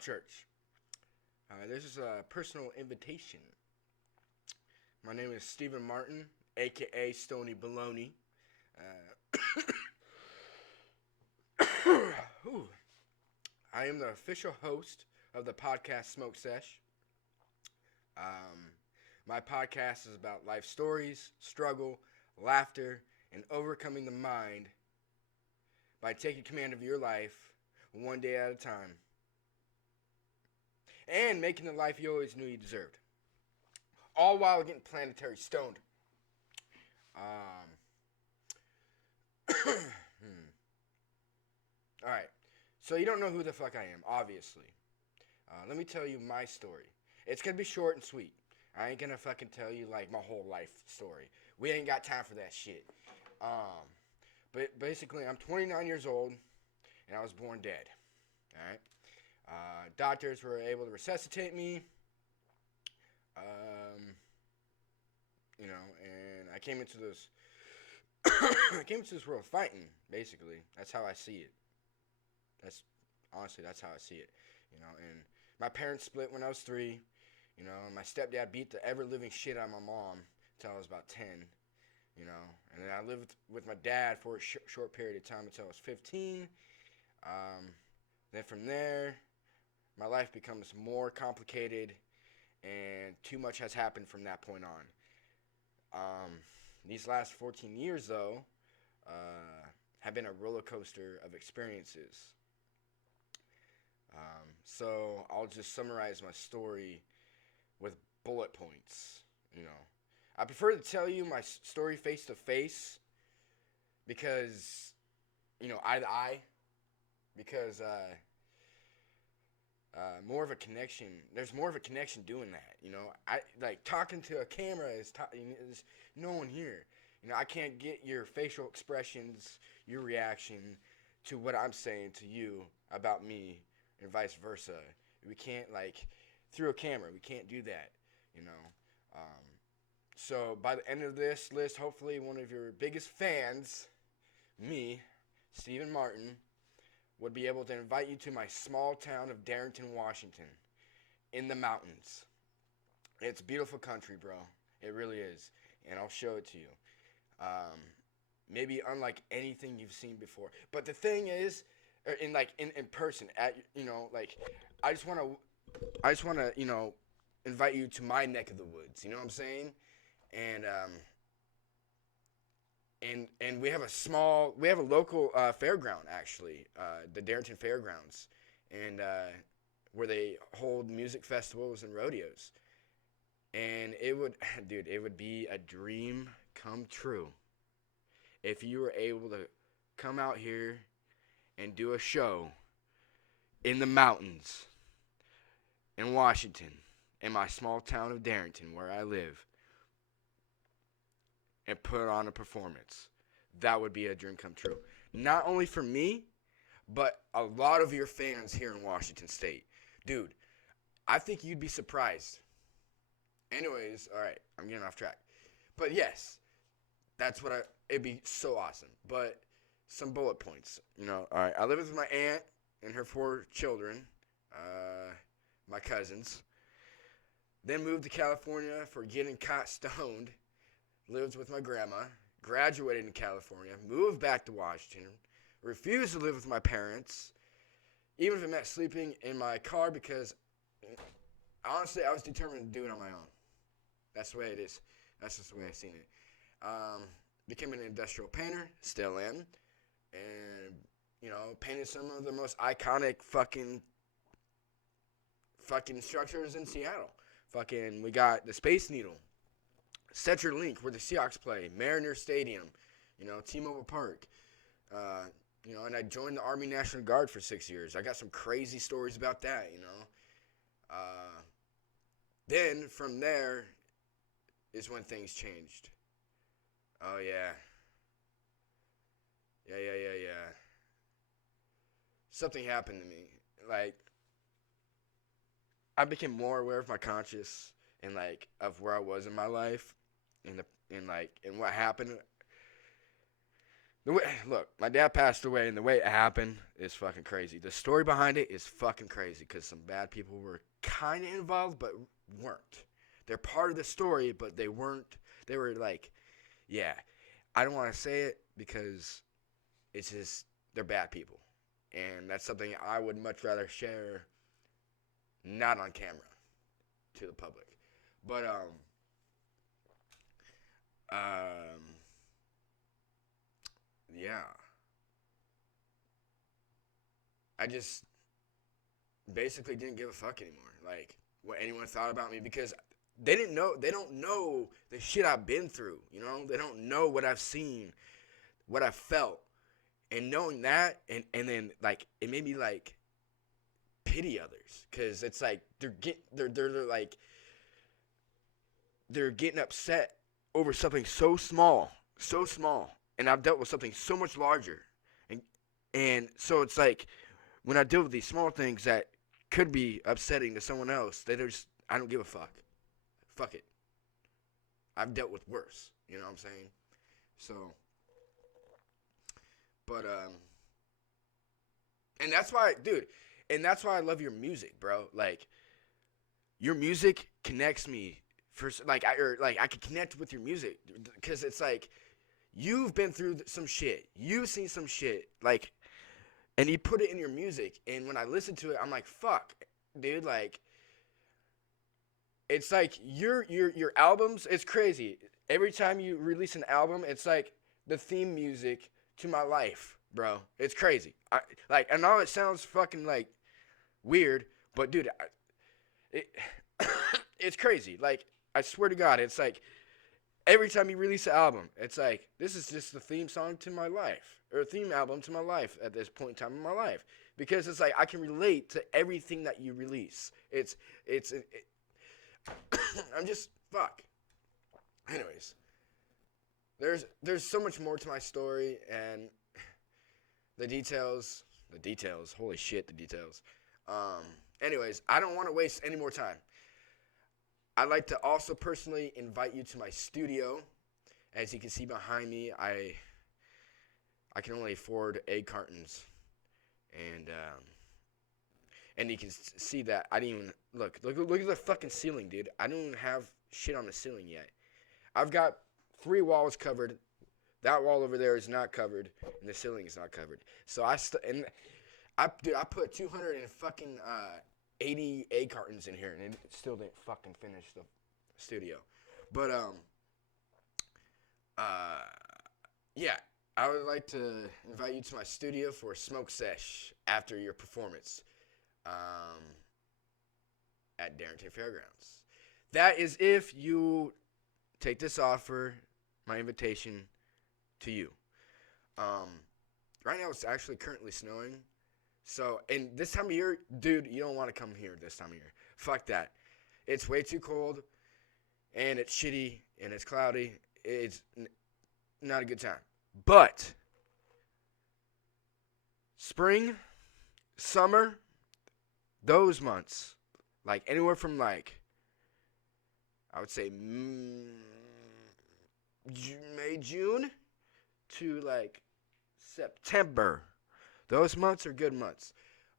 Upchurch. This is a personal invitation. My name is Stephen Martin, aka Stony Baloney. Ooh. I am the official host of the podcast Smoke Sesh. My podcast is about life stories, struggle, laughter, and overcoming the mind by taking command of your life one day at a time and making the life you always knew you deserved. All while getting planetary stoned. Alright, so you don't know who the fuck I am, obviously. Let me tell you my story. It's gonna be short and sweet. I ain't gonna fucking tell you like my whole life story. We ain't got time for that shit. But basically, I'm 29 years old, and I was born dead. Alright? Doctors were able to resuscitate me. And I came into this I came into this world fighting, basically. That's how I see it. That's how I see it. And my parents split when I was 3. My stepdad beat the ever-living shit out of my mom until I was about 10. And then I lived with my dad for a short period of time until I was 15. Then from there, my life becomes more complicated, and too much has happened from that point on. These last 14 years, though, have been a roller coaster of experiences. So I'll just summarize my story with bullet points. I prefer to tell you my story face to face because, eye to eye, because more of a connection. There's more of a connection doing that. I like talking to a camera is no one here. I can't get your facial expressions, your reaction to what I'm saying to you about me, and vice versa. We can't through a camera. We can't do that. So by the end of this list, hopefully one of your biggest fans, me, Stephen Martin, would be able to invite you to my small town of Darrington, Washington, in the mountains. It's beautiful country, bro. It really is. And I'll show it to you. Maybe unlike anything you've seen before. But the thing is, in person, I just want to, invite you to my neck of the woods. You know what I'm saying? And we have a local fairground, actually, the Darrington Fairgrounds, and where they hold music festivals and rodeos. And it would be a dream come true if you were able to come out here and do a show in the mountains in Washington, in my small town of Darrington, where I live, and put on a performance. That would be a dream come true. Not only for me, but a lot of your fans here in Washington State. Dude, I think you'd be surprised. Anyways, alright, I'm getting off track. But yes, it'd be so awesome. But some bullet points. Alright, I live with my aunt and her 4 children, my cousins. Then moved to California for getting caught stoned. Lived with my grandma. Graduated in California. Moved back to Washington. Refused to live with my parents. Even if it meant sleeping in my car, because honestly, I was determined to do it on my own. That's the way it is. That's just the way I've seen it. Became an industrial painter. Still am. And, painted some of the most iconic fucking structures in Seattle. We got the Space Needle, CenturyLink, where the Seahawks play, Mariner Stadium, T-Mobile Park, and I joined the Army National Guard for 6 years. I got some crazy stories about that, Then, from there, is when things changed. Oh, yeah. Yeah. Something happened to me. I became more aware of my conscience and of where I was in my life and what happened. Look, my dad passed away, and the way it happened is fucking crazy. The story behind it is fucking crazy because some bad people were kind of involved, but weren't. They're part of the story, but they weren't. They were like, yeah. I don't want to say it because it's just they're bad people, and that's something I would much rather share not on camera to the public. But yeah. I just basically didn't give a fuck anymore. Like what anyone thought about me because they don't know the shit I've been through, you know? They don't know what I've seen, what I've felt. And knowing that and then like it made me like pity others cuz it's like they're like they're getting upset over something so small, and I've dealt with something so much larger. And so it's like when I deal with these small things that could be upsetting to someone else, I don't give a fuck. Fuck it. I've dealt with worse. You know what I'm saying? So, but and that's why, dude, and that's why I love your music, bro. Like, your music connects me for like I can connect with your music because it's like you've been through some shit, you've seen some shit, like, and you put it in your music, and when I listen to it, I'm like, fuck, dude, like, it's like your albums, it's crazy. Every time you release an album, it's like the theme music to my life, bro. It's crazy. I know it sounds fucking like weird, but dude, it, it's crazy. Like, I swear to God, it's like every time you release an album, it's like this is just the theme song to my life, or a theme album to my life at this point in time in my life, because it's like I can relate to everything that you release. I'm just fuck. Anyways, there's so much more to my story and the details. Holy shit, the details. Anyways, I don't want to waste any more time. I'd like to also personally invite you to my studio. As you can see behind me, I can only afford egg cartons, and you can see that I didn't even look at the fucking ceiling, dude. I don't even have shit on the ceiling yet. I've got 3 walls covered. That wall over there is not covered, and the ceiling is not covered. So I put 280 egg cartons in here, and it still didn't fucking finish the studio. But yeah, I would like to invite you to my studio for a smoke sesh after your performance at Darrington Fairgrounds. That is if you take this offer, my invitation to you. Right now it's actually currently snowing. So, and this time of year, dude, you don't want to come here this time of year. Fuck that. It's way too cold, and it's shitty, and it's cloudy. It's not a good time. But spring, summer, those months, like anywhere from like, I would say May, June to like September. Those months are good months.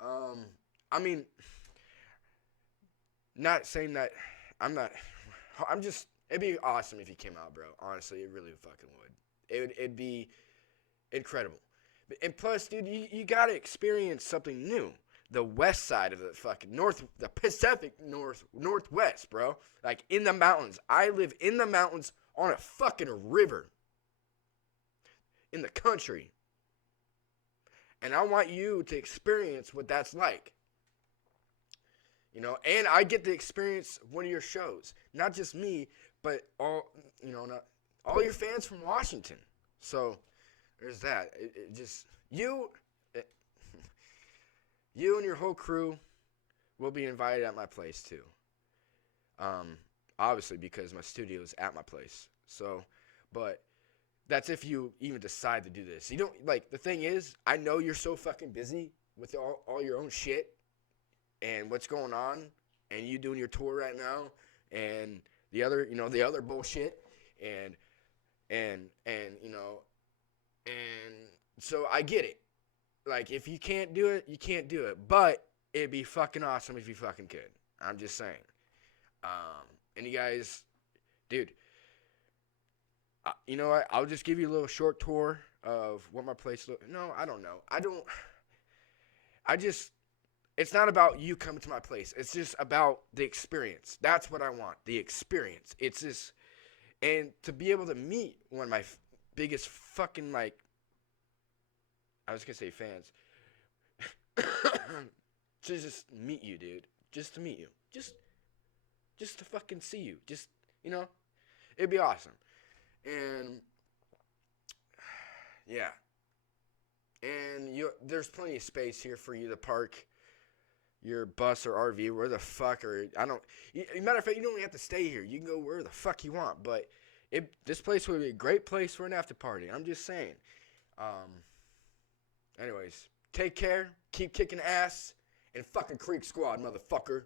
I mean, not saying that I'm just, it'd be awesome if you came out, bro. Honestly, it really fucking would. It'd be incredible. And plus, dude, you gotta experience something new. The west side of the fucking the Pacific Northwest, bro. Like in the mountains. I live in the mountains on a fucking river. In the country. And I want you to experience what that's like. You know, and I get to experience one of your shows. Not just me, but all your fans from Washington. So, there's that. It just, you and your whole crew will be invited at my place too. Obviously because my studio is at my place. So, but that's if you even decide to do this. You don't, like, the thing is, I know you're so fucking busy with all your own shit and what's going on, and you doing your tour right now, and the other bullshit, and And so I get it. Like, if you can't do it, you can't do it. But it'd be fucking awesome if you fucking could. I'm just saying. And you guys, dude, you know what? I'll just give you a little short tour of what my place looks. No, I don't know. I just, it's not about you coming to my place. It's just about the experience. That's what I want. The experience. It's just, and to be able to meet one of my biggest fucking, like, I was going to say fans. To just meet you, dude. Just to meet you. Just to fucking see you. Just, you know, it'd be awesome. And, yeah. And there's plenty of space here for you to park your bus or RV where the fuck, or matter of fact, you don't even have to stay here. You can go where the fuck you want. But this place would be a great place for an after party. I'm just saying. Anyways, take care. Keep kicking ass. And fucking Creek Squad, motherfucker.